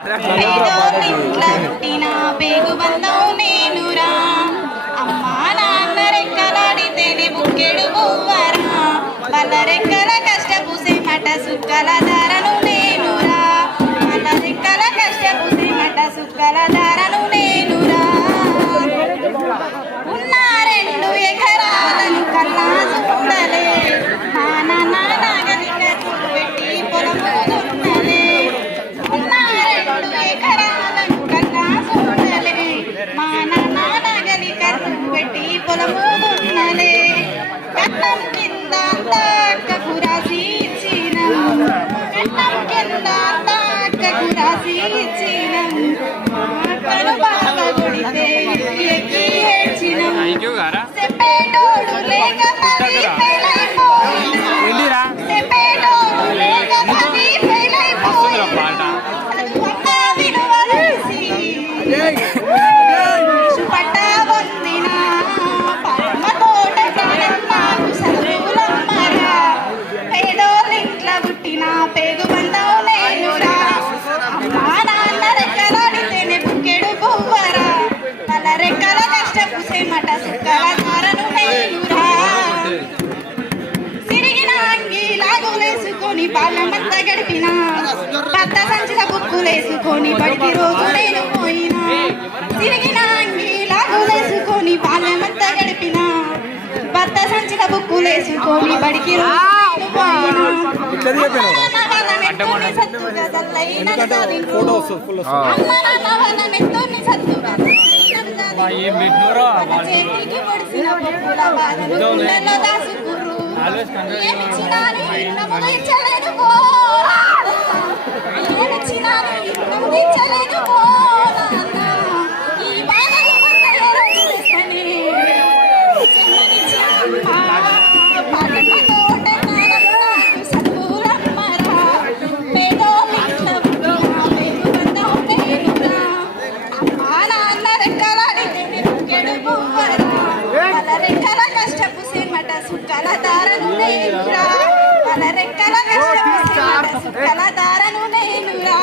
పేదోళ్ళింట్ల పుట్టిన పేగుబంధం నేనురా, అమ్మా నాన్న రెక్కలాడితేనే బుక్కెడు బొవ్వరా, వాళ్ళ రెక్కల కష్టపూసే మట సుక్కల ధారను నేనురా, వాళ్ళ రెక్కల కష్టపూసే మట సుక్కల ధారను నేనురా. ఉన్న 2 ఎకరాలను కల్లా చూడలే, నాన్న నాగలి కట్టు పెట్టి పొలము దున్నలే. ఉన్న 2 ఎకరాలను కల్లా చూడలే, మా నాన్న నాగలి కట్టు పెట్టి పొలము దున్నలే. కన్నం కింద తాకకు రాసి ఇచ్చినం, కన్నం కింద తాకకు రాసి ఇచ్చినం, కను బాగా కొడితే ఎక్కి ఏడ్చినం. చెప్పేటోడు లేక పది ఫెయిలైపోయినా, చెప్పేటోడు లేక పది ఫెయిలైపోయినా, చదువన్నా విలువలేసి పట్టా వందినా, పరమ తోట నాకు చదువులమ్మరా. పేదోళ్ళింట్ల పుట్టిన పేగుబంధం నేనురా, అమ్మా నాన్న రెక్కలాడితేనే బుక్కెడు బొవ్వరా, వాళ్ళ రెక్కల కష్టపూసే మట సుక్కల ధారను నేనురా. సిరిగిన అంగి లాగులేసుకొని పాలమంతా గడిపిన, పెద్ద సంచిల బుక్కులేసుకొని బడికి రోజు నేను పోయినా. సిరిగిన అంగి లాగులేసుకొని పాలమంతా గడిపిన, పెద్ద సంచిల బుక్కులేసుకొని బడికి రోజు నేను పోయినా. సత్తుగా తల్లైన చేతికి పొడిసిన పప్పుల బాధలు గుండెల్లో దాసుకుర్రు, ఏమిచ్చినాను నమ్మదించలేను పో, ఏమిచ్చినాను నమ్మదించలేను పో నాన్న, ఈ బాధలు ఏ రోజు తెస్తని చిన్ననిచ్చి అమ్మ పాలమ్మ తోట నాకు సత్తులమ్మరా. పేదోళ్ళింట్ల పుట్టిన పేగుబంధం నేనురా, అమ్మా నాన్న రెక్కలాడితేనే బుక్కెడు బొవ్వరా, వాళ్ళ రెక్కల కష్టపూసే మట సుక్కల ధారను నేనురా, వాళ్ళ రెక్కల కష్టపూసే మట సుక్కల ధారను నేనురా.